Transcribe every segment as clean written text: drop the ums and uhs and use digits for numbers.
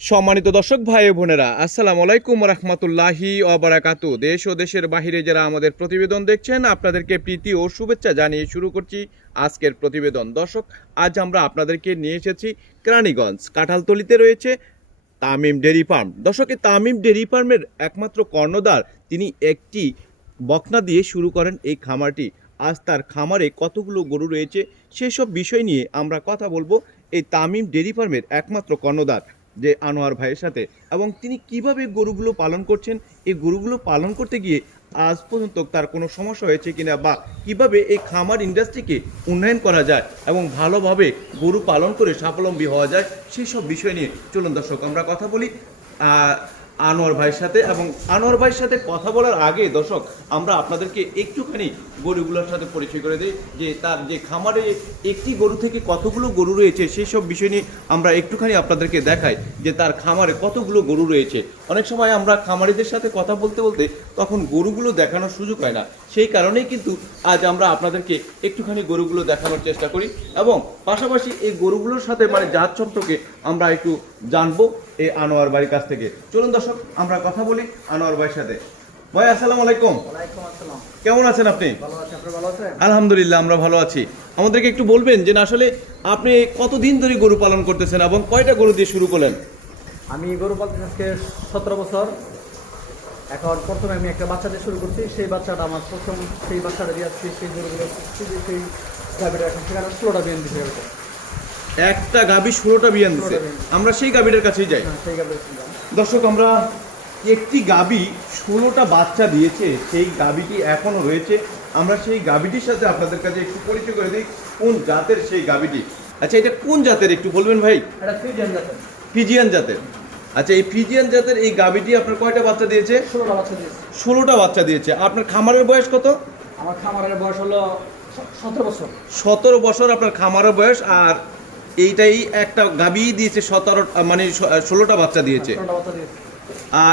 সম্মানিত দর্শক ভাই ও বোনেরা, আসসালামু আলাইকুম রহমতুল্লাহি ওবারাকাতু। দেশ ও দেশের বাহিরে যারা আমাদের প্রতিবেদন দেখছেন, আপনাদেরকে প্রীতি ও শুভেচ্ছা জানিয়ে শুরু করছি আজকের প্রতিবেদন। দর্শক, আজ আমরা আপনাদেরকে নিয়ে এসেছি কেরানীগঞ্জ কাঁঠালতলিতে রয়েছে তামিম ডেয়ারি ফার্ম। দর্শক, এই তামিম ডেয়ারি ফার্মের একমাত্র কর্ণধার, তিনি একটি বকনা দিয়ে শুরু করেন এই খামারটি। আজ তার খামারে কতগুলো গরু রয়েছে সেসব বিষয় নিয়ে আমরা কথা বলবো এই তামিম ডেয়ারি ফার্মের একমাত্র কর্ণধার যে আনোয়ার ভাইয়ের সাথে, এবং তিনি কিভাবে গরুগুলো পালন করছেন, এই গরুগুলো পালন করতে গিয়ে আজ পর্যন্ত তার কোনো সমস্যা হয়েছে কিনা, বা কিভাবে এই খামার ইন্ডাস্ট্রিকে উন্নয়ন করা যায় এবং ভালোভাবে গরু পালন করে স্বাবলম্বী হওয়া যায়, সেই সব বিষয় নিয়ে চলুন দর্শক আমরা কথা বলি আনোয়ার ভাইয়ের সাথে। এবং আনোয়ার ভাইয়ের সাথে কথা বলার আগে দর্শক, আমরা আপনাদেরকে একটুখানি গরুগুলোর সাথে পরিচয় করে দিই, যে তার যে খামারে একটি গরু থেকে কতগুলো গরু রয়েছে সেই সব বিষয় নিয়ে আমরা একটুখানি আপনাদেরকে দেখাই যে তার খামারে কতগুলো গরু রয়েছে। অনেক সময় আমরা খামারিদের সাথে কথা বলতে বলতে তখন গরুগুলো দেখানোর সুযোগ হয় না, সেই কারণেই কিন্তু আজ আমরা আপনাদেরকে একটুখানি গরুগুলো দেখানোর চেষ্টা করি, এবং পাশাপাশি এই গরুগুলোর সাথে জাত সম্পর্কে আমরা একটু জানবো এই আনোয়ার ভাইয়ের কাছ থেকে। চলুন দর্শক আমরা কথা বলি আনোয়ার ভাইয়ের সাথে। ভাই আসসালামু আলাইকুম। ওয়ালাইকুম আসসালাম। কেমন আছেন আপনি? ভালো আছি, আপনি ভালো আছেন? আলহামদুলিল্লাহ, আমরা ভালো আছি। আমাদেরকে একটু বলবেন যে আসলে আপনি কতদিন ধরে গরু পালন করতেছেন এবং কয়টা গরু দিয়ে শুরু করলেন? আমি গরু পালতে আজকে 17 বছর। এখন প্রথমে আমি একটা বাচ্চা দিয়ে শুরু করছি, সেই বাচ্চাটা আমার প্রথম, সেই বাচ্চাটা দিয়ে আসছি, সেই গরুগুলো সেই গাভীটা এখন সেখানে 16টা বিয়ান দিতে হবে। একটা গাভী 16টা বিয়ান দিচ্ছে। আমরা সেই গাভীটার কাছেই যাই। হ্যাঁ, সেই গাভীটা। দর্শক, আমরা একটি গাভী 16টা বাচ্চা দিয়েছে, সেই গাভীটি এখনো রয়েছে। আমরা সেই গাভীটির সাথে আপনাদের কাছে একটু পরিচয় করে দিই কোন জাতের সেই গাভীটি। আচ্ছা, এটা কোন জাতের একটু বলবেন ভাই? এটা ফ্রিজিয়ান জাতের। ফ্রিজিয়ান জাতের। আচ্ছা, এই ফ্রিজিয়ান জাতের এই গাভীটি আপনার কয়টা বাচ্চা দিয়েছে? 16টা বাচ্চা দিয়েছে। 16টা বাচ্চা দিয়েছে। আপনার খামারের বয়স কত? আমার খামারের বয়স হলো 17 বছর। 17 বছর আপনার খামারের বয়স। আর এইটাই একটা গাভী দিয়েছে 16টা বাচ্চা দিয়েছে। 16টা বাচ্চা দিয়েছে।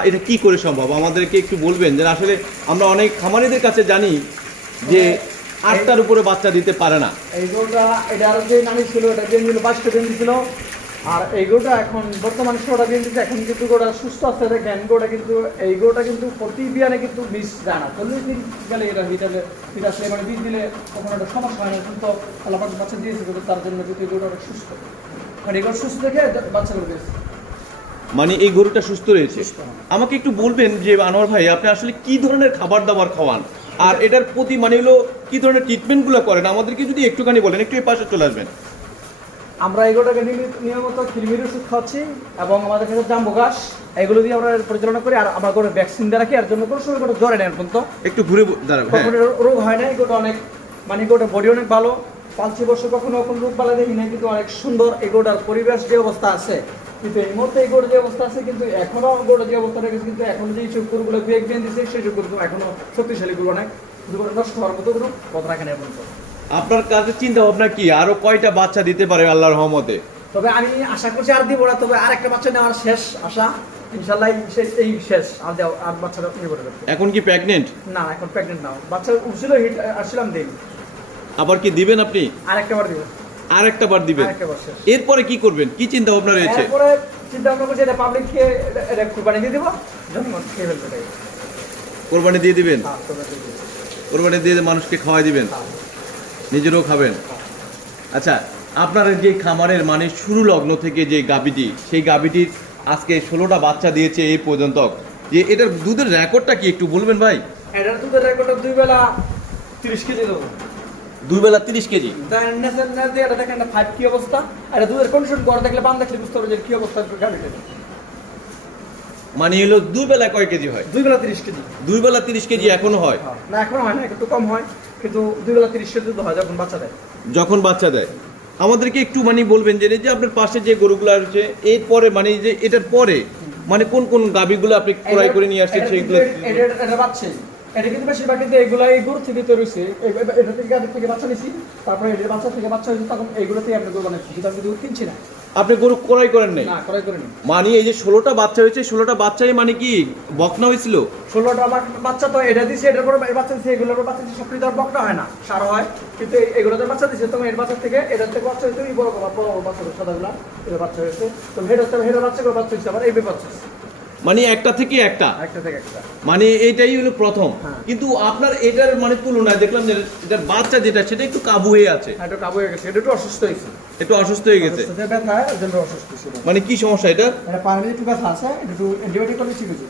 এটা কি করে সম্ভব আমাদেরকে একটু বলবেন? যে আসলে আমরা অনেক খামারিদের কাছে জানি যে 8টার উপরে বাচ্চা দিতে পারে না। এই গরুটা, এটা আরো যে নামি ছিল, এটা বিয়ান ছিল 22টা বিয়ান ছিল। আর এই গরুটা এখন বর্তমানে 16টা বিয়ান দিচ্ছে। এখন কিন্তু গরুটা সুস্থ আছে, দেখেন গরুটা কিন্তু, এই গরুটা কিন্তু প্রতি বিয়ানে কিন্তু বীজ দেয় না। 40 দিন গেলে এটা হিট আসলে মানে বীজ দিলে তখন একটা সমস্যা হয় না। কিন্তু আল্লাপাক বাচ্চা দিয়েছে গরু, তার জন্য কিন্তু এই গরুটা অনেক সুস্থ। আর এই গরু সুস্থ দেখে বাচ্চা করে দিয়েছে। মানে এই গরুটা সুস্থ রয়েছে। আমাকে একটু বলবেন যে আনোয়ার ভাই, আপনি আসলে কি ধরনের খাবার দাবার খাওয়ান আর এটার প্রতি কি ধরনের ট্রিটমেন্টগুলো করেন, আমাদেরকে যদি একটুখানি বলেন। একটু এই পাশে চলে আসবেন। আমরা এই গরুটাকে নিয়মিত কৃমির ওষুধ খাচ্ছি, এবং আমাদের কাছে জাম্বু ঘাস, এগুলো দিয়ে আমরা পরিচালনা করি। আর আমরা গরু ভ্যাকসিন দিয়ে রাখি, আর জন্য কোনো সময় গরু জ্বরে নেই এখন তো। একটু ঘুরে দাঁড়াবেন। হ্যাঁ, রোগ হয় না। এই গরুটা অনেক, মানে গরুটার বডি অনেক ভালো। 5 বছর কখনো কোনো রোগ বালা দেখি না, কিন্তু অনেক সুন্দর। এই গরুটার পরিবেশ যে অবস্থা আছে, কিন্তু এই মুহূর্তে এই গরুর যে অবস্থা আছে, কিন্তু এখনো গরুটা যে অবস্থা রেখেছে, কিন্তু এখন যে সব গরুগুলো বিয়ে দিচ্ছে, সেই সব গরু এখনো শক্তিশালী গরু অনেক, কিন্তু নষ্ট হওয়ার মতো গরু কত রাখেন এখন তো। আপনার কাছে চিন্তা ভাবনা কি আরো কয়টা বাচ্চা দিতে পারে আল্লাহর রহমতে? তবে আমি আশা করছি আর দিব না, তবে আর একটা বাচ্চা নেওয়ার শেষ আশা ইনশাল্লাহ। এই শেষ আর বাচ্চাটা নিয়ে পড়ে যাবে। এখন কি প্রেগনেন্ট? না, এখন প্রেগনেন্ট না। বাচ্চা উঠছিল, হিট আসছিলাম দিন। আবার কি দিবেন আপনি? আরেকটা বার দিব। আরেকটা বার দিবেন? আরেকটা বার শেষ। এরপরে কি করবেন, কি চিন্তা ভাবনা রয়েছে? এরপরে চিন্তা ভাবনা করছি এটা পাবলিককে এটা কুরবানি দিয়ে দিব, জনগণ খেয়ে ফেলবে এটাকে। কোরবানি দিয়ে দিবেন? হ্যাঁ, কুরবানি দিয়ে দিব। কোরবানি দিয়ে মানুষকে খাওয়াই দিবেন, হ্যাঁ। নিজেরও খাবেন। আচ্ছা, আপনার যে খামারের শুরু লগ্ন থেকে যে গাভীটি, সেই গাভীটির আজকে 16টা বাচ্চা দিয়েছে এই পর্যন্ত, যে এটার দুধের রেকর্ডটা কি একটু বলবেন ভাই? এটার দুধের রেকর্ডটা 2 বেলা 30 কেজি দেবো। 2 বেলা 30 কেজি? এটা দেখেন 5 কি অবস্থা। আর দুধের কন্ডিশন গড় দেখলে, বান দেখলে বুঝতে পারবে যে কি অবস্থা গাভীটা। মানে হলো 2 বেলা কয় কেজি হয়? 2 বেলা 30 কেজি। 2 বেলা 30 কেজি এখনো হয়? না, এখনো হয় না, একটু কম হয়, কিন্তু 2 বেলা 30 কেজি দুধ হয় যখন বাচ্চা দেয়। যখন বাচ্চা দেয়। আমাদেরকে একটু বলবেন যে আপনার পাশে যে গরুগুলো আছে এরপরে, যে এটার পরে কোন কোন গাভীগুলো আপনি ক্রয় করে নিয়ে আসছেন সেইগুলো? এটা বাচ্চা, এটা কিন্তু বেশিরভাগ কিন্তু এগুলা এই গরু থেকে তৈরি হয়েছে। এটা থেকে গাভীর থেকে বাচ্চা নিছি, তারপরে এদের বাচ্চা থেকে বাচ্চা হয়েছে, তখন এইগুলো থেকে আপনি গরু বানাচ্ছি, কিন্তু আমি দুধ কিনছি না। আপনি গরু ক্রয় করেন নাই? না, ক্রয় করিনি। মানে এই যে 16টা বাচ্চা হয়েছে, 16টা বাচ্চাই মানে কি বকনা হয়েছিল? 16টা বাচ্চা তো এটা দিছে, এটার পরে বাচ্চা দিছে, এগুলোর বাচ্চা দিছে, সব কিছু বকটা হয় না, সার হয়, কিন্তু এগুলোতে বাচ্চা দিছে। তোমার এর বাচ্চা থেকে এটার থেকে বাচ্চা হয়েছে, বড় বড় বাচ্চা সাদাগুলা এর বাচ্চা হয়েছে, তো হেডের বাচ্চা করে বাচ্চা হয়েছে, আবার এই বাচ্চা হয়েছে মানে একটা থেকে একটা, একটা থেকে একটা। মানে এইটাই হলো প্রথম। হ্যাঁ। কিন্তু আপনার এটার মানে তুলনায় দেখলাম যে এটার বাচ্চা যেটা সেটা একটু কাবু হয়ে আছে, এটা কাবু হয়ে গেছে, এটা একটু অসুস্থ হয়েছে, একটু অসুস্থ হয়ে গেছে। অসুস্থ, ব্যথা হয়, এর জন্য অসুস্থ ছিল। মানে কি সমস্যা এটা? এটা পায়ে একটু ব্যথা আছে, এটা একটু অ্যান্টিবায়োটিক করলে ঠিক হয়েছে।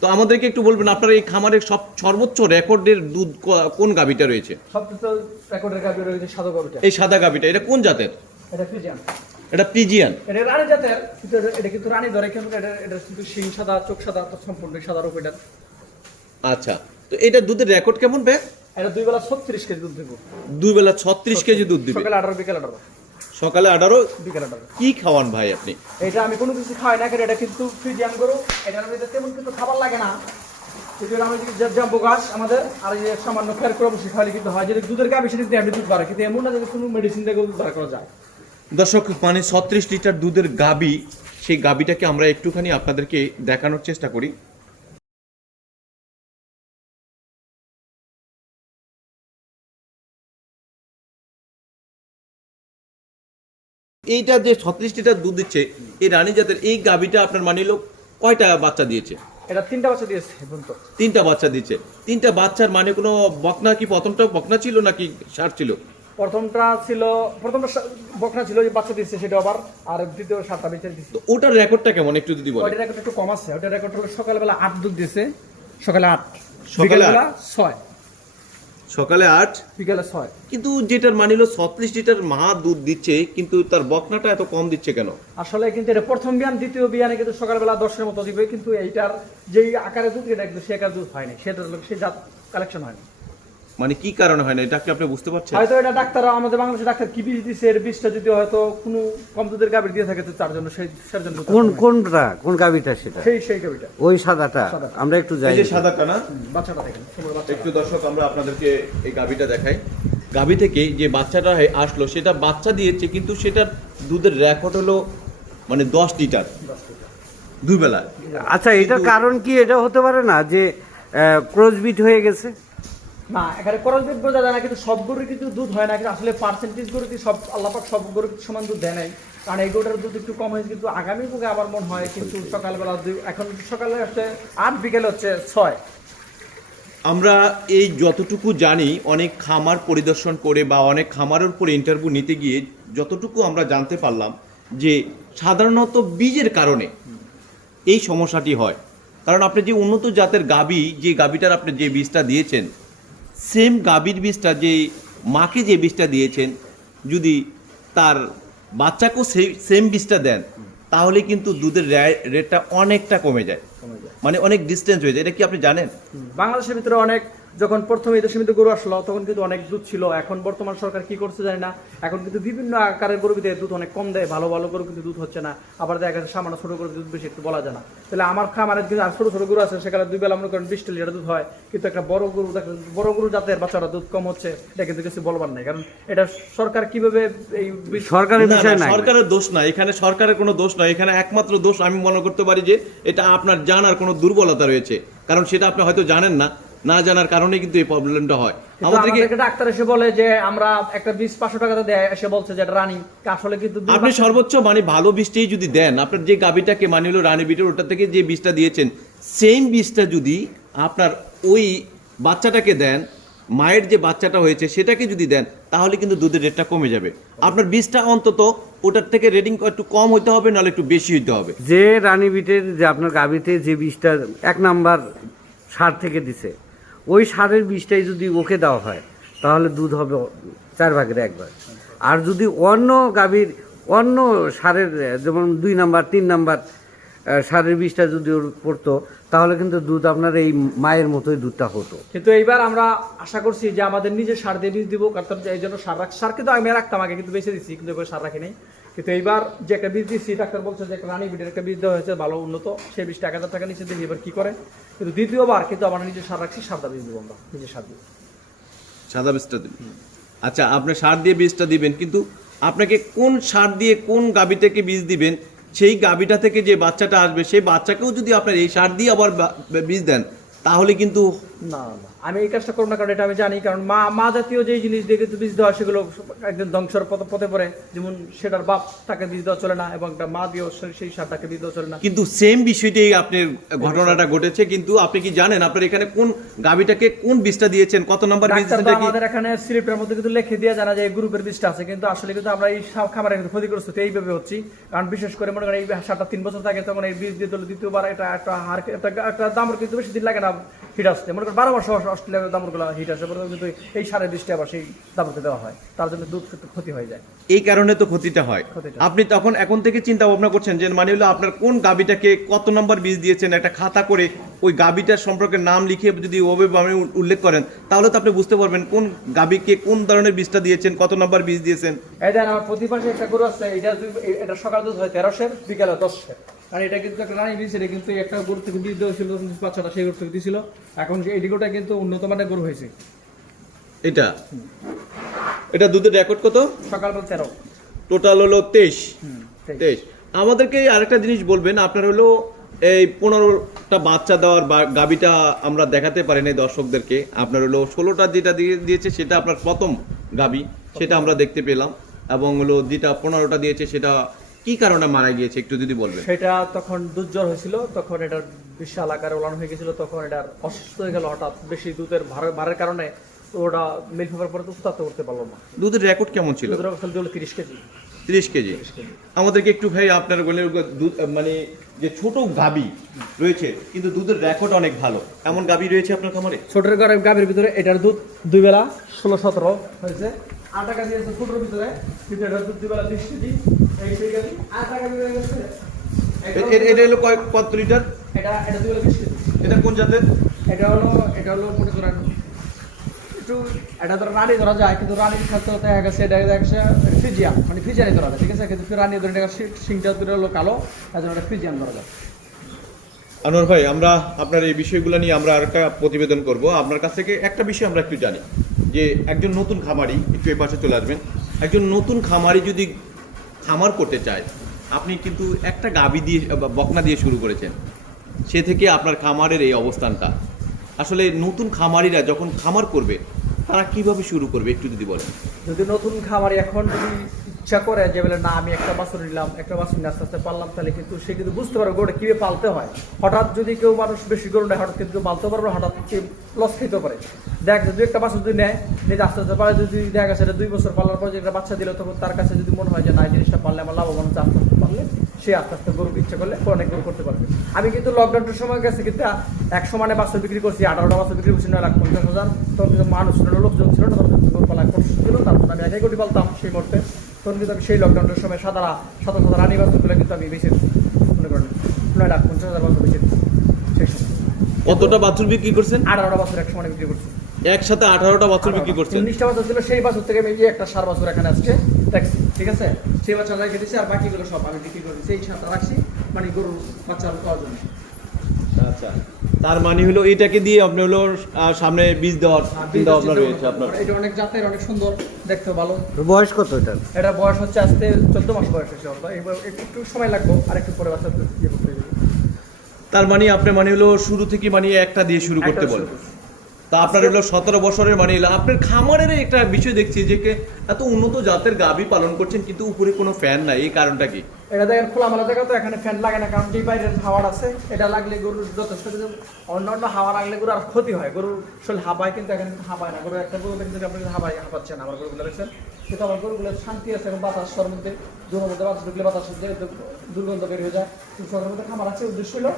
তো আমাদেরকে একটু বলবেন আপনার এই খামারের সর্বোচ্চ রেকর্ডের দুধ কোন গাভীটা রয়েছে? সবচেয়ে রেকর্ডের গাভী রয়েছে সাদা গরুটা। এই সাদা গাভীটা এটা কোন জাতের? এটা ফ্রিজিয়ান, এটা পিজিয়ান। এটা রানী জাতের, কিন্তু এটা কিন্তু রানী ধরে, কিন্তু এটা কিন্তু শিং সাদা, চোখ সাদা, তো সম্পূর্ণ সাদা রূপ এটা। আচ্ছা, তো এটা দুধের রেকর্ড কেমন ভাই? এটা 2 বেলা 36 কেজি দুধ দেবো। 2 বেলা 36 কেজি দুধ দিবে। সকালে 18, বিকেলে 18। সকালে 18, বিকেলে 18। কি খাওয়ান ভাই আপনি? এটা আমি কোনো কিছু খাই না, কারণ এটা কিন্তু ফ্রিজিয়ান গরু, এটার মধ্যে তেমন কিন্তু খাবার লাগে না। যদি আমি জাম্বো ঘাস আমাদের আর এই সামান্য ফের করে বসে খাওয়ালে কিন্তু হয়, যদি দুধের গাভী সেটা দিয়ে দুধ বাড়ে, কিন্তু এমন না যে কোনো মেডিসিন দিয়ে দুধ বার করা যায়। দর্শক, মানে 36 লিটার দুধের গাভী, সেই গাভীটাকে আমরা একটুখানি আপনাদেরকে দেখানোর চেষ্টা করি। এইটা যে 36 লিটার দুধ দিচ্ছে এই রানী জাতের এই গাভীটা আপনার মানে হলো কয়টা বাচ্চা দিয়েছে? এটা 3টা বাচ্চা দিয়েছে পর্যন্ত। 3টা বাচ্চা দিচ্ছে। 3টা বাচ্চার মানে কোনো বকনা কি প্রথমটা বকনা ছিল নাকি ষাঁড় ছিল? প্রথমটা বকনা ছিল, যে বাচ্চা দিচ্ছে সেটা আবার, আর দ্বিতীয় 7টা বেঁচে দিচ্ছে। তো ওটার রেকর্ডটা কেমন একটু যদি বলেন? ওটার রেকর্ড একটু কম আছে, ওটার রেকর্ড হলো সকালবেলা 8 দুধ দিয়েছে, সকালে 8, সকালে বিকেলবেলা 6, সকালে 8, বিকেলে 6। কিন্তু যেটার মানে হলো 36 লিটার মা দুধ দিচ্ছে, কিন্তু তার বকনাটা এত কম দিচ্ছে কেন? আসলে কিন্তু এটা প্রথম বিয়ান, দ্বিতীয় বিয়ানে কিন্তু সকালবেলা 10-এর মতো দিবে, কিন্তু এইটার যেই আকারে দুধ, এটা কিন্তু সে আকার দুধ হয়নি, সেটার সে জাত কালেকশন হয়নি। মানে কি কারণে হয় না এটা কি আপনি বুঝতে পারছেন? হয়তো এটা ডাক্তাররা, আমাদের বাংলাদেশের ডাক্তার কি বীজ দিচ্ছে, এর বীজটা যদি হয়তো কোনো কম দুধের গাভীর দিয়ে থাকে, তো তার জন্য সেই জন্য কোন গাবিটা সেটা? সেই গাভীটা ওই সাদাটা সাদাটা। আমরা একটু যাই। এই যে সাদাটা না, বাচ্চাটা দেখেন, সুন্দর বাচ্চা। একটু দর্শক আমরা আপনাদেরকে এই গাভীটা দেখাই। গাভী থেকে যে বাচ্চাটা আসলো সেটা বাচ্চা দিয়েছে, কিন্তু সেটার দুধের রেকর্ড হলো মানে 10 লিটার 2 বেলা। আচ্ছা, এটার কারণ কি এটা হতে পারে না যে ক্রসবিট হয়ে গেছে? না, এখানে করজবিট বোঝা যায় না, কিন্তু সব গরুর কিন্তু দুধ হয় না, কিন্তু আসলে পার্সেন্টেজ গরুতে সব আল্লাপাক সব গরুর সমান দুধ দেয় নাই, কারণ এই গরুটার দুধ একটু কম হয়েছে। কিন্তু আগামী যুগে আমার মনে হয় কিন্তু সকালবেলা এখন সকালে হচ্ছে 8, বিকেলে হচ্ছে 6। আমরা এই যতটুকু জানি, অনেক খামার পরিদর্শন করে বা অনেক খামারের উপর ইন্টারভিউ নিতে গিয়ে যতটুকু আমরা জানতে পারলাম যে সাধারণত বীজের কারণে এই সমস্যাটি হয়। কারণ আপনি যে উন্নত জাতের গাভী, যে গাভীটার আপনি যে বীজটা দিয়েছেন, সেম গাভীর বীজটা, যে মাকে যে বীজটা দিয়েছেন, যদি তার বাচ্চাকেও সেম বীজটা দেন, তাহলে কিন্তু দুধের রেটটা অনেকটা কমে যায়, মানে অনেক ডিস্টেন্স হয়ে যায়। এটা কি আপনি জানেন? বাংলাদেশের ভিতরে অনেক, যখন প্রথমে এই দেশের ভিতরে গরু আসলো তখন কিন্তু অনেক দুধ ছিল, এখন বর্তমান সরকার কি করছে জানি না, এখন কিন্তু বিভিন্ন আকারের গরু ভিতরে দুধ অনেক কম দেয়, ভালো ভালো গরু কিন্তু দুধ হচ্ছে না, আবার দেখা যাচ্ছে সামান্য ছোট গরু দুধ বেশি একটু বলা যায় না। তাহলে আমার খামারে কিন্তু আর ছোট ছোট গরু আছে, সেখানে 2 বেলা মনে করেন 20 লিটার দুধ হয়, কিন্তু একটা বড় গরু দেখেন, বড় গরু জাতের বাচ্চারা দুধ কম হচ্ছে, এটা কিন্তু কিছু বলবার নাই, কারণ এটা সরকার কিভাবে এই সরকারের না, বিষয় না, না। সরকারের দোষ না, এখানে সরকারের কোনো দোষ নয়। এখানে একমাত্র দোষ আমি মনে করতে পারি যে এটা আপনার জানার কোনো দুর্বলতা রয়েছে, কারণ সেটা আপনি হয়তো জানেন না, না জানার কারণে কিন্তু এই প্রবলেমটা হয়। আমাদেরকে আমাদেরকে ডাক্তার এসে বলে যে আমরা একটা বীজ 500 টাকাতে দেয়, এসে বলছে যে এটা রানী, আসলে কিন্তু দুই আপনি সর্বোচ্চ মানে ভালো বীজটাই যদি দেন, আপনার যে গাভীটাকে মানে হলো রানী বিটের, ওটা থেকে যে বীজটা দিয়েছেন, সেম বীজটা যদি আপনার ওই বাচ্চাটাকে দেন, মায়ের যে বাচ্চাটা হয়েছে সেটাকে যদি দেন, তাহলে কিন্তু দুধের রেটটা কমে যাবে। আপনার বীজটা অন্তত ওটার থেকে রেটিং একটু কম হতে হবে, নাহলে একটু বেশি হতে হবে। যে রানী বিটের যে আপনার গাবিতে যে বীজটা 1 নাম্বার সার থেকে দিছে, ওই সারের বীজটাই যদি ওকে দেওয়া হয়, তাহলে দুধ হবে 4 ভাগের 1 ভাগ। আর যদি অন্য গাভীর অন্য সারের, যেমন 2 নাম্বার 3 নাম্বার সারের বীজটা যদি ওর পড়তো, তাহলে কিন্তু দুধ আপনার এই মায়ের মতোই দুধটা হতো। কিন্তু এইবার আমরা আশা করছি যে আমাদের নিজের সার দিয়ে বীজ দিব, কারণ এই জন্য সার কিন্তু আমি রাখতাম আগে, কিন্তু বেঁচে দিচ্ছি, কিন্তু সার রাখি নাই। কিন্তু এইবার যে একটা বীজ দিচ্ছি, ডাক্তার বলছে যে একটা রানী বিটের একটা বীজ দেওয়া হয়েছে ভালো উন্নত, সেই বীজটা 1000 টাকা নিচে দিয়ে এবার কি করে। কিন্তু দ্বিতীয়বার কিন্তু আমরা নিজের সার রাখছি, সাদা বীজ দেবো, আমরা নিজের সার দিব, সাদা বীজটা দিবেন। আচ্ছা, আপনি সার দিয়ে বীজটা দিবেন, কিন্তু আপনাকে কোন সার দিয়ে কোন গাভী থেকে বীজ দিবেন, সেই গাভীটা থেকে যে বাচ্চাটা আসবে সেই বাচ্চাকেও যদি আপনার এই সার দিয়ে আবার বীজ দেন তাহলে কিন্তু না না, আমি এই কাজটা করবো না, কারণ এটা আমি জানি, কারণ মা জাতীয় যে জিনিস দিয়ে কিন্তু বীজ দেওয়া সেগুলো একদম ধ্বংসের পথে পড়ে। যেমন সেটার বাপ তাকে বীজ দেওয়া চলে না, এবং একটা মা দিয়েও সেই সারটাকে বীজ দেওয়া চলে না। কিন্তু সেম বিষয়টাই আপনার ঘটনাটা ঘটেছে, কিন্তু আপনি কি জানেন আপনার এখানে কোন গাভীটাকে কোন বীজটা দিয়েছেন, কত নাম্বার বীজ ডাক্তার সেটা কি? আমাদের এখানে স্লিপের মধ্যে কিন্তু লিখে দিয়ে জানা যায় এই গ্রুপের বীজটা আছে, কিন্তু আসলে কিন্তু আমরা এই সব খামারে কিন্তু ক্ষতিগ্রস্ত এইভাবে হচ্ছি। কারণ বিশেষ করে মনে করেন এই সারটা 3 বছর থাকে, তখন এই বীজ দিয়ে দিল দ্বিতীয়বার এটা একটা হার একটা দামর কিন্তু বেশি দিন লাগে না হিট আসতে। মনে করেন 12 মাস অস্ট্রেলিয়ার দামরগুলো হিট আসে, কিন্তু এই সারের বীজটা আবার সেই দামরকে দেওয়া হয়, তার জন্য দুধ কিন্তু ক্ষতি হয়ে যায়। এই কারণে তো ক্ষতিটা হয়। ক্ষতিটা। আপনি তখন এখন থেকে চিন্তা ভাবনা করছেন যে মানে হলো আপনার কোন গাভীটাকে কত নম্বর বীজ দিয়েছেন, একটা খাতা করে ওই গাভীটার সম্পর্কে নাম লিখে যদি ওভাবে উল্লেখ করেন তাহলে তো আপনি বুঝতে পারবেন কোন গাভীকে কোন ধরনের বীজটা দিয়েছেন, কত নম্বর বীজ দিয়েছেন। এই দেন আমার প্রতি মাসে একটা গরু আছে, এটা সকাল দুধ হয় 1300, বিকালে 1000। আর এটা কিন্তু একটা রানী বীজ, এটা কিন্তু একটা গরু থেকে বীজ দেওয়া ছিল বাচ্চাটা, সেই গরু থেকে দিয়েছিল। এখন এই গরুটা কিন্তু উন্নত মানের গরু হয়েছে। এটা দুধের রেকর্ড কত? সকাল 13। টোটাল হলো 23। 23। আমাদেরকে আরেকটা জিনিস বলবেন, আপনার হলো এই 15টা বাচ্চা দেওয়ার গাভীটা আমরা দেখাতে পারি না দর্শকদেরকে। আপনার হলো 16টা যেটা দিয়েছে সেটা আপনার প্রথম গাভী, সেটা আমরা দেখতে পেলাম, এবং হলো যেটা 15টা দিয়েছে সেটা কি কারণে মারা গিয়েছে একটু যদি বলবেন। সেটা তখন দুধ জ্বর হয়েছিল, তখন এটার বিশাল আকারে ওলান হয়ে গেছিল, তখন এটার অসুস্থ হয়ে গেল হঠাৎ বেশি দুধের ভারের কারণে। তো ওটা মিল্ক ফেভার পরে তো উত্তাতে উঠতে পারলো না। দুধের রেকর্ড কেমন ছিল? দুধের অবস্থা হলো 30 কেজি। 30 কেজি। আমাদেরকে একটু ভাই আপনার দুধ মানে যে ছোট গাভী রয়েছে কিন্তু দুধের রেকর্ড অনেক ভালো, এমন গাভী রয়েছে আপনার খামারে? ছোটের গাভীর ভিতরে এটার দুধ 2 বেলা 16-17 হয়েছে। 8 টাকা দিয়েছে ছোটোর ভিতরে এটার দুধ 2 বেলা 30 কেজি। এই সেই গাভী 8 টাকা দিয়ে গেছে। এটা হলো কত লিটার? এটা 2 বেলা 20 কেজি। এটা কোন জাতের? এটা হলো মনে করেন একটু এটা ধর রানী ধরা যায়, কিন্তু রানীর ক্ষেত্রে দেখা গেছে এটা ফ্রিজিয়ান, মানে ফ্রিজিয়ানি ধরা যায়, ঠিক আছে। কিন্তু রানী ধরে এটা সিংটা হলো কালো, তার জন্য এটা ফ্রিজিয়ান ধরা যায়। আনোয়ার ভাই, আমরা আপনার এই বিষয়গুলো নিয়ে আমরা আরেকটা প্রতিবেদন করব। আপনার কাছ থেকে একটা বিষয় আমরা একটু জানি যে একজন নতুন খামারি, একটু এই পাশে চলে আসবেন, একজন নতুন খামারি যদি খামার করতে চায়, আপনি কিন্তু একটা গাভী দিয়ে বা বকনা দিয়ে শুরু করেছেন, সে থেকে আপনার খামারের এই অবস্থানটা, আসলে নতুন খামারিরা যখন খামার করবে তারা কিভাবে শুরু করবে একটু যদি বলেন। যদি নতুন খামারি এখন যদি ইচ্ছা করে যে বলে না আমি একটা বাছুর নিলাম, একটা বাছুর নিয়ে আস্তে আস্তে পারলাম, তাহলে কিন্তু সে কিন্তু বুঝতে পারবে গরুটা কীভাবে পালতে হয়। হঠাৎ যদি কেউ মানুষ বেশি গরু নেয়, হঠাৎ কিন্তু পালতে পারবে, হঠাৎ লস খেতে পারে। দেখ যদি একটা বাছুর যদি নেয়, নিজে আস্তে আস্তে পারে, যদি দেখা গেছে 2 বছর পালার পর যে একটা বাচ্চা দিল, তখন তার কাছে যদি মনে হয় যে না এই জিনিসটা পারলে আমার লাভবান হচ্ছে, আস্তে আস্তে পারলে সে আস্তে আস্তে গরু ইচ্ছা করলে অনেক গরু করতে পারবে। আমি কিন্তু লকডাউনের সময় গেছে কিন্তু 1 সমানে বাছুর বিক্রি করছি, 18টা বাছুর বিক্রি করছি 9,50,000। তখন কিন্তু মানুষ ছিল না, লোকজন ছিল না, তখন গরু পালা কষ্ট ছিল, তার জন্য আমি একাই গরু পালতাম সেই মুহূর্তে। তখন কিন্তু আমি সেই লকডাউনের সময় শত রানী বাছুরগুলো কিন্তু আমি বেশি মনে করেন 9,50,000 বাছুর বেশি সেই সময়। কতটা বাছুর বিক্রি করছেন? 18টা বাছুর 1 সমানে বিক্রি করছি। একসাথে 18টা বাছুর বিক্রি করছেন? 19টা বাছুর ছিল, সেই বাছুর থেকে আমি এই একটা 7 বাছুর এখানে আসছে দেখছি, ঠিক আছে। সেই বাচ্চা রেখে দিচ্ছি, আর বাকিগুলো সব আমি বিক্রি করে দিচ্ছি, এই 7টা রাখছি মানে গরুর বাচ্চা পাওয়ার জন্য। আচ্ছা, তার মানে হলো এটাকে দিয়ে আপনি হলো সামনে বীজ দেওয়ার চিন্তা ভাবনা রয়েছে আপনার? এটা অনেক জাতের, অনেক সুন্দর, দেখতে ভালো। বয়স কত এটার? এটা বয়স হচ্ছে আজকে 14 মাস বয়স হয়েছে, একটু সময় লাগবে, আর একটু পরে বাচ্চা ইয়ে করতে হবে। তার মানে আপনি মানে হলো শুরু থেকে মানে একটা দিয়ে শুরু করতে একটা বলেন। শুরু করছি। তা আপনার হলো 17 বছরের মানে হলো আপনার খামারের একটা বিষয় দেখছি যে এত উন্নত জাতের গাভী পালন করছেন কিন্তু উপরে কোনো ফ্যান নাই, এই কারণটা কি? এটা দেখেন খোলামেলা জায়গা তো, এখানে ফ্যান লাগে না, কারণ যে বাইরের হাওয়ার আছে এটা লাগলে গরুর যথেষ্ট, অন্যান্য হাওয়া লাগলে গরুর আর ক্ষতি হয়, গরুর শরীর হাঁপায়, কিন্তু এখানে হাঁপায় না। গরু একটা গরু কিন্তু আপনি হাঁপাচ্ছেন, আমার গরুগুলো দেখছেন, কিন্তু আমার গরুগুলো শান্তি আছে, এবং বাতাস সর মধ্যে দূরের মধ্যে বাতাস ঢুকলে বাতাস দুর্গন্ধ বের হয়ে যায়। কিন্তু শহরের মধ্যে খামার আছে, উদ্দেশ্য হলো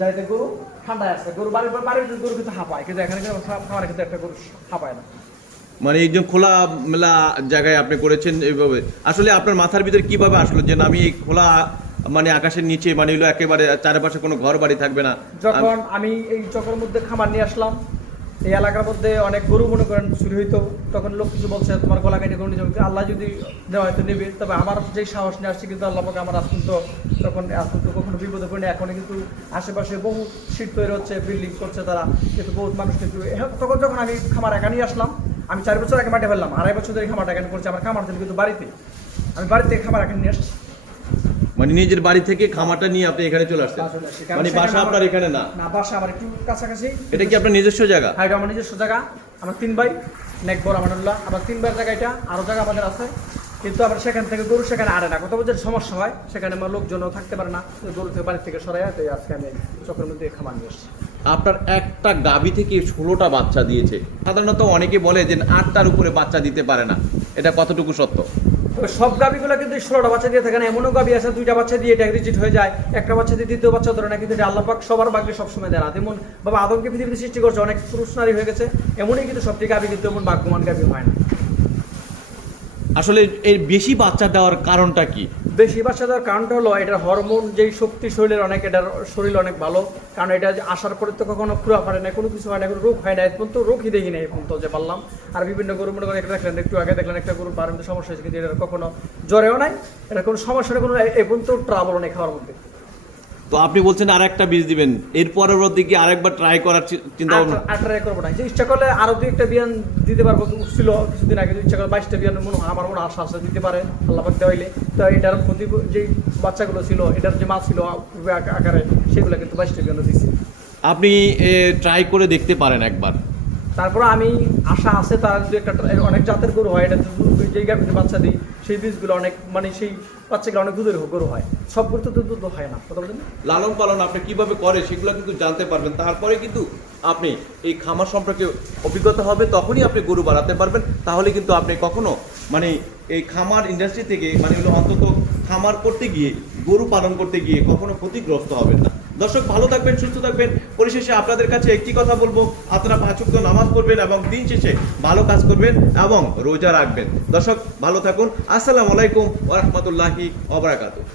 যাইতে গরু ঠান্ডায় আছে, গরু বাড়ির গরু কিন্তু হাঁপায়, কিন্তু এখানে কিন্তু খামারে কিন্তু একটা গরু হাঁপায় না। মানে একদম খোলা মেলা জায়গায় আপনি করেছেন এইভাবে। আসলে আপনার মাথার ভিতরে কিভাবে আসলো যে আমি এই খোলা মানে আকাশের নিচে মানে হলো একেবারে চারপাশে কোনো ঘর বাড়ি থাকবে না? যখন আমি এই চকের মধ্যে খামার নিয়ে আসলাম, এই এলাকার মধ্যে অনেক গরু মনে করেন চুরি হইতো, তখন লোক কিছু বলছে তোমার গলা কেটে গরু নিয়ে যাবে, আল্লাহ যদি দেওয়া হয়তো নেবে। তবে আমার যেই সাহস নিয়ে আসছে কিন্তু আল্লাহ পাক আমার আজ তখন কখনো বিপদে পড়ে, এখন কিন্তু আশেপাশে বহু সিট তৈরি হচ্ছে, বিল্ডিং করছে তারা, কিন্তু বহুত মানুষ কিন্তু তখন যখন আমি খামার একা নিয়ে আসলাম, আমি 4 বছর আগে মাঠে ফেললাম, 2.5 বছর ধরে খামারটা এখানে করছি, আমার খামার ছিল কিন্তু বাড়িতে। আমি বাড়ি থেকে খাবার এখানে নিয়ে আসছি। মানে নিজের বাড়ি থেকে খামারটা নিয়ে আপনি এখানে চলে আসছেন, চলে আসছি। কারণ মানে সেখানে বাসা আমার- আপনার এখানে না? না, বাসা আমার একটু কাছাকাছি। এটা কি আপনার নিজস্ব জায়গা? হ্যাঁ, এটা আমার নিজস্ব জায়গা। আমার 3 ভাই, নেকবর আমানুল্লাহ, আমার 3 ভাইয়ের জায়গা এটা, আরও জায়গা আমাদের আছে। কিন্তু আবার সেখান থেকে গরু সেখানে আড়ে না, কোথাও যদি সমস্যা হয় সেখানে আমার লোকজনও থাকতে পারে না, গরু থেকে বাড়ি থেকে সরাই তো আজকে আমি চক্রের মধ্যে খামার নিয়ে আসছি। আপনার একটা গাভী থেকে 16টা বাচ্চা দিয়েছে। সাধারণত অনেকে বলে যে 8টার উপরে বাচ্চা দিতে পারে না, এটা কতটুকু সত্য? তবে সব গাভিগুলো কিন্তু 16টা বাচ্চা দিয়ে থাকে না, এমনও গাভি আছে 2টা বাচ্চা দিয়ে এটা রিজিট হয়ে যায়, একটা বাচ্চা দিয়ে দ্বিতীয় বাচ্চা ধরে না, কিন্তু এটা আল্লাহ পাক সবার ভাগ্যে সবসময় দেয় না। যেমন বাবা আদমকে পৃথিবীতে সৃষ্টি করছে, অনেক পুরুষ নারী হয়ে গেছে, এমনই কিন্তু সবটি গাভি কিন্তু এমন ভাগ্যবান গাভি হয় না। আসলে এর বেশি বাচ্চা দেওয়ার কারণটা কি? বেশি বাচ্চা দেওয়ার কারণটা হলো এটার হরমোন যেই শক্তি শরীরের অনেক, এটার শরীর অনেক ভালো, কারণ এটা যে আসার পরে তো কখনো খুঁড়া পারে না, কোনো কিছু হয় না, কোনো রোগ হয় না, এখন তো রোগই দেখি না এখন তো যে পারলাম। আর বিভিন্ন গরু মনে করেন একটা দেখলেন, একটু আগে দেখলেন একটা গরুর বারণ সমস্যা হয়েছে, কিন্তু এটা কখনো জ্বরেও নাই, এটা কোনো সমস্যা নেই, কোনো এখন তো ট্রাবলও নেই খাওয়ার মধ্যে। তো আপনি বলছেন আর একটা বীজ দিবেন, এর পরবর্তী কি আরেকবার ট্রাই করার চিন্তা ভাবনা? আর ট্রাই করবো না, যে ইচ্ছা করলে আরো 2-1টা বিয়ান দিতে পারবো, ছিল কিছুদিন আগে ইচ্ছা করে 22টা বিয়ান আমার মনে আশা আশা দিতে পারে আল্লাহ পাক দেওয়াইলে। তো এটার প্রতি যে বাচ্চাগুলো ছিল, এটার যে মাছ ছিল আকারে, সেগুলো কিন্তু 22টা বিয়ান দিচ্ছি। আপনি ট্রাই করে দেখতে পারেন একবার। তারপরে আমি আশা আছে তার যদি একটা অনেক জাতের গরু হয়, এটা যেই গাভিতে বাচ্চা দিই সেই বীজগুলো অনেক, মানে সেই বাচ্চাগুলো অনেক দুধের গরু হয়, সব গরু তো দুধ হয় না, কথা বলেন। লালন পালন আপনি কিভাবে করে সেগুলো কিন্তু জানতে পারবেন, তারপরে কিন্তু আপনি এই খামার সম্পর্কে অভিজ্ঞতা হবে, তখনই আপনি গরু বাড়াতে পারবেন। তাহলে কিন্তু আপনি কখনো মানে এই খামার ইন্ডাস্ট্রি থেকে মানে হলো অন্তত খামার করতে গিয়ে, গরু পালন করতে গিয়ে কখনো ক্ষতিগ্রস্ত হবেন না। দর্শক ভালো থাকবেন, সুস্থ থাকবেন। পরিশেষে আপনাদের কাছে একটি কথা বলবো, আপনারা 5 ওয়াক্ত নামাজ পড়বেন এবং দিন শেষে ভালো কাজ করবেন এবং রোজা রাখবেন। দর্শক ভালো থাকুন। আসসালামু আলাইকুম ওয়া রাহমাতুল্লাহি ওয়া বারাকাতুহু।